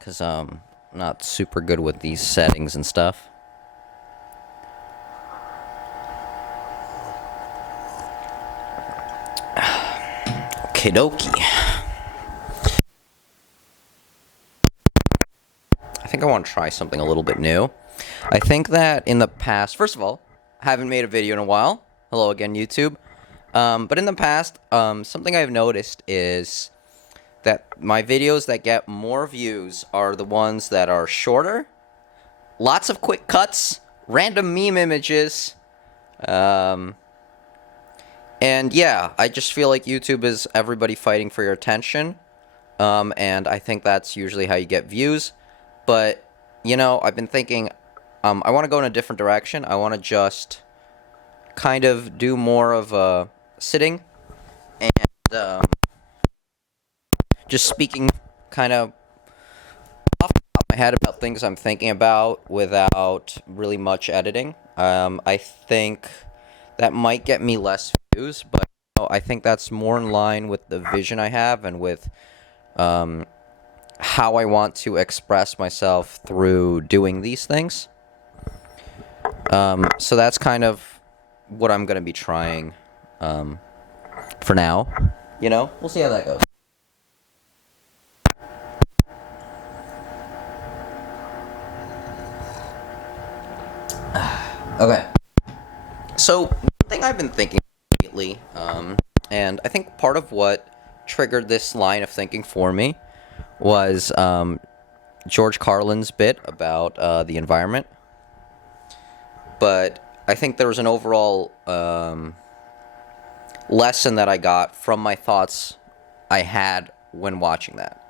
because I'm not super good with these settings and stuff. Okie dokie. I think I want to try something a little bit new. I think that in the past, first of all, I haven't made a video in a while. Hello again, YouTube. But in the past, something I've noticed is that my videos that get more views are the ones that are shorter, lots of quick cuts, random meme images, and yeah, I just feel like YouTube is everybody fighting for your attention, and I think that's usually how you get views. But, you know, I've been thinking, I want to go in a different direction. I want to just kind of do more of sitting and just speaking kind of off the top of my head about things I'm thinking about without really much editing. I think that might get me less views, but I think that's more in line with the vision I have and with how I want to express myself through doing these things. So that's kind of what I'm going to be trying for now. You know, we'll see how that goes. Okay. So, one thing I've been thinking lately, and I think part of what triggered this line of thinking for me was George Carlin's bit about the environment. But I think there was an overall lesson that I got from my thoughts I had when watching that.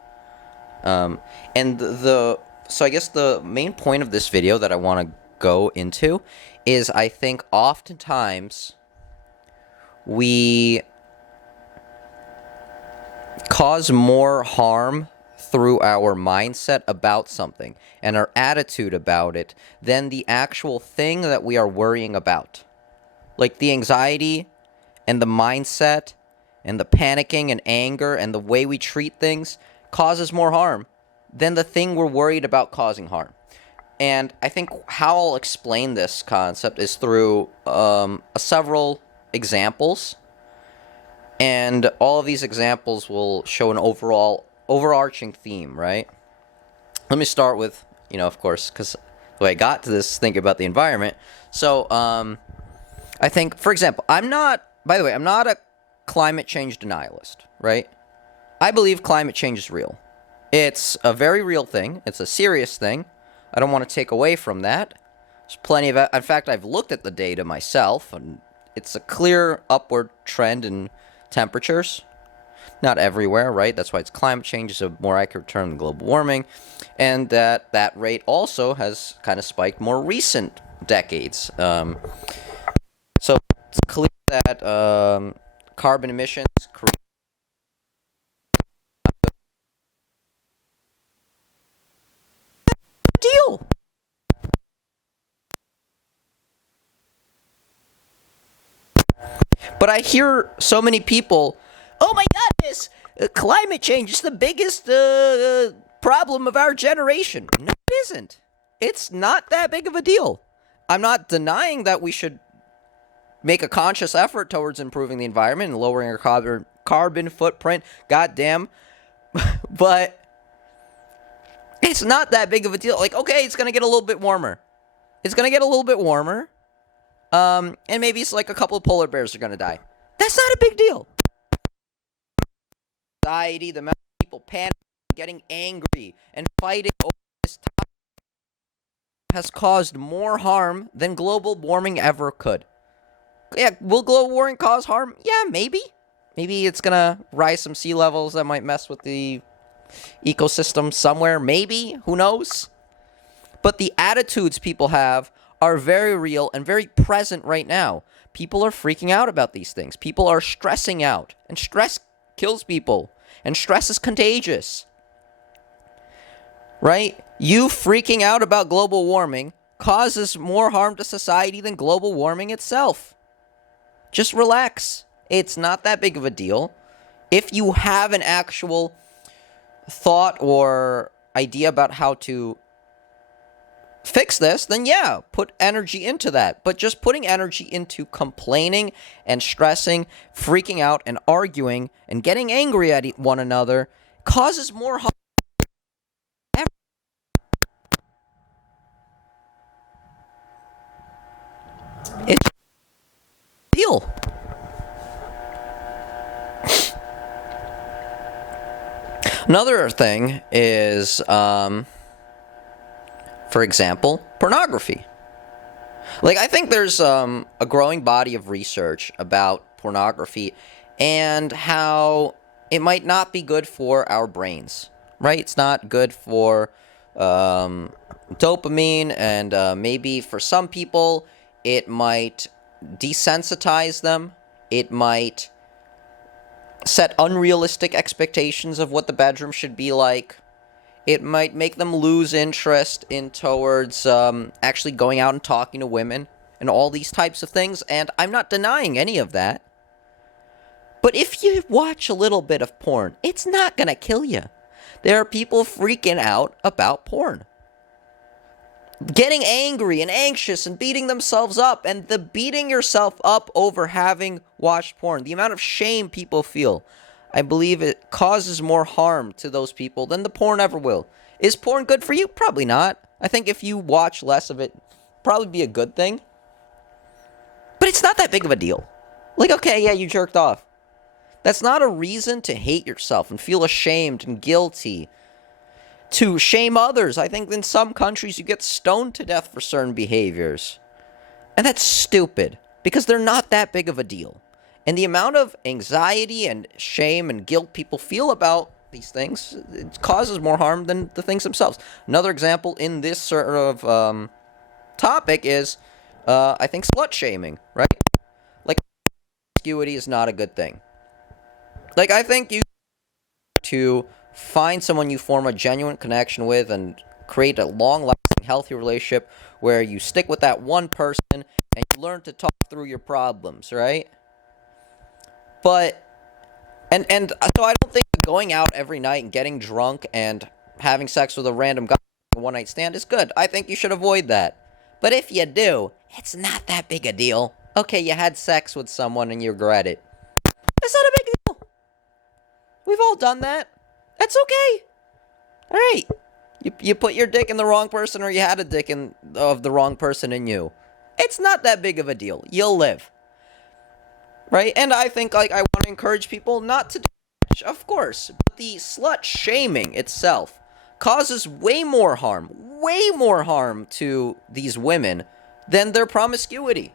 So I guess the main point of this video that I want to go into is I think oftentimes we cause more harm through our mindset about something and our attitude about it than the actual thing that we are worrying about. Like the anxiety and the mindset and the panicking and anger and the way we treat things causes more harm than the thing we're worried about causing harm. And I think how I'll explain this concept is through several examples. And all of these examples will show an overarching theme, right? Let me start with, of course, because the way I got to this, thinking about the environment. So, I think, for example, I'm not a climate change denialist, right? I believe climate change is real. It's a very real thing. It's a serious thing. I don't want to take away from that. There's plenty of... In fact, I've looked at the data myself, and it's a clear upward trend in temperatures. Not everywhere, right? That's why it's climate change is a more accurate term than global warming. And that rate also has kind of spiked more recent decades. So it's clear that carbon emissions create deal. But I hear so many people, oh my goodness, climate change is the biggest problem of our generation. No, it isn't. It's not that big of a deal. I'm not denying that we should make a conscious effort towards improving the environment and lowering our carbon footprint. Goddamn. But it's not that big of a deal. Like, okay, it's going to get a little bit warmer. It's going to get a little bit warmer. And maybe it's like a couple of polar bears are going to die. That's not a big deal. Anxiety, the amount of people panicking, getting angry, and fighting over this topic has caused more harm than global warming ever could. Yeah, will global warming cause harm? Yeah, maybe. Maybe it's going to rise some sea levels that might mess with the ecosystem somewhere. Maybe. Who knows? But the attitudes people have are very real and very present right now. People are freaking out about these things. People are stressing out. And stress kills people. And stress is contagious. Right? You freaking out about global warming causes more harm to society than global warming itself. Just relax. It's not that big of a deal. If you have an actual thought or idea about how to fix this, then yeah, put energy into that. But just putting energy into complaining and stressing, freaking out and arguing and getting angry at one another causes more harm. It's a deal. Another thing is, for example, pornography. Like, I think there's a growing body of research about pornography and how it might not be good for our brains, right? It's not good for dopamine, and maybe for some people it might desensitize them. It might set unrealistic expectations of what the bedroom should be like. It might make them lose interest in towards actually going out and talking to women and all these types of things, and I'm not denying any of that. But if you watch a little bit of porn, it's not gonna kill you. There are people freaking out about porn, getting angry and anxious and beating themselves up, and the beating yourself up over having watched porn, the amount of shame people feel, I believe it causes more harm to those people than the porn ever will. Is porn good for you? Probably not. I think if you watch less of it, probably be a good thing. But it's not that big of a deal. Like, okay, yeah, you jerked off. That's not a reason to hate yourself and feel ashamed and guilty, to shame others. I think in some countries you get stoned to death for certain behaviors. And that's stupid, because they're not that big of a deal. And the amount of anxiety and shame and guilt people feel about these things, it causes more harm than the things themselves. Another example in this sort of topic is, I think, slut shaming, right? Like, promiscuity is not a good thing. Like, I think you to find someone you form a genuine connection with and create a long-lasting, healthy relationship where you stick with that one person and you learn to talk through your problems, right? But, and so I don't think going out every night and getting drunk and having sex with a random guy, a one-night stand, is good. I think you should avoid that. But if you do, it's not that big a deal. Okay, you had sex with someone and you regret it. That's not a big deal. We've all done that. That's okay. All right. You put your dick in the wrong person, or you had a dick of the wrong person in you. It's not that big of a deal. You'll live. Right? And I think, like, I want to encourage people not to do that, of course. But the slut shaming itself causes way more harm to these women than their promiscuity.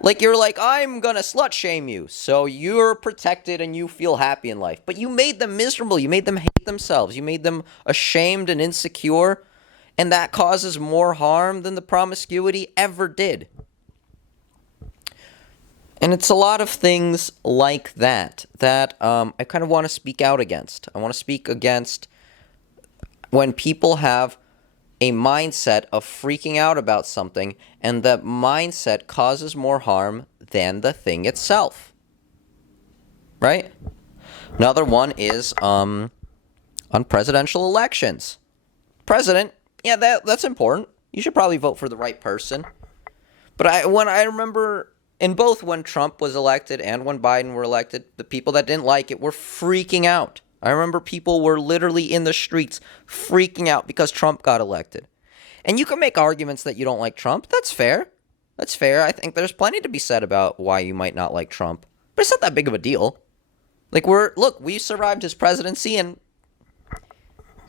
Like, you're like, I'm gonna slut shame you, so you're protected and you feel happy in life. But you made them miserable. You made them hate themselves. You made them ashamed and insecure. And that causes more harm than the promiscuity ever did. And it's a lot of things like that I kind of want to speak out against. I want to speak against when people have a mindset of freaking out about something, and that mindset causes more harm than the thing itself. Right? Another one is on presidential elections. President, yeah, that's important. You should probably vote for the right person. But I remember in both when Trump was elected and when Biden were elected, the people that didn't like it were freaking out. I remember people were literally in the streets freaking out because Trump got elected. And you can make arguments that you don't like Trump. That's fair. That's fair. I think there's plenty to be said about why you might not like Trump. But it's not that big of a deal. Like, we survived his presidency, and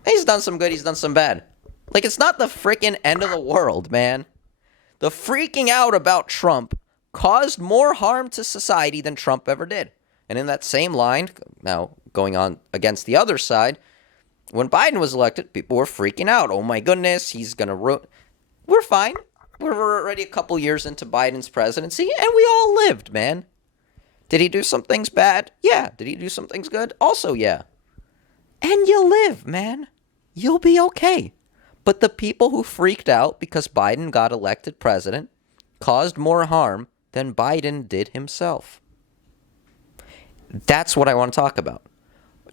he's done some good, he's done some bad. Like, it's not the freaking end of the world, man. The freaking out about Trump caused more harm to society than Trump ever did. And in that same line, now going on against the other side, when Biden was elected, people were freaking out. Oh my goodness, he's going to We're fine. We're already a couple years into Biden's presidency, and we all lived, man. Did he do some things bad? Yeah. Did he do some things good? Also, yeah. And you'll live, man. You'll be okay. But the people who freaked out because Biden got elected president caused more harm than Biden did himself. That's what I want to talk about.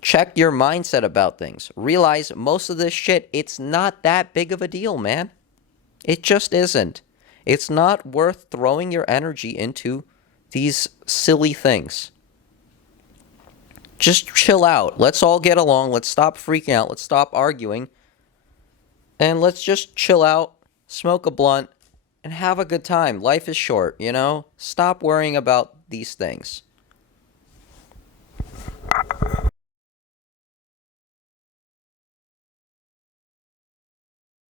Check your mindset about things. Realize most of this shit, it's not that big of a deal, man. It just isn't. It's not worth throwing your energy into these silly things. Just chill out. Let's all get along. Let's stop freaking out. Let's stop arguing. And let's just chill out, smoke a blunt, and have a good time. Life is short, you know? Stop worrying about these things.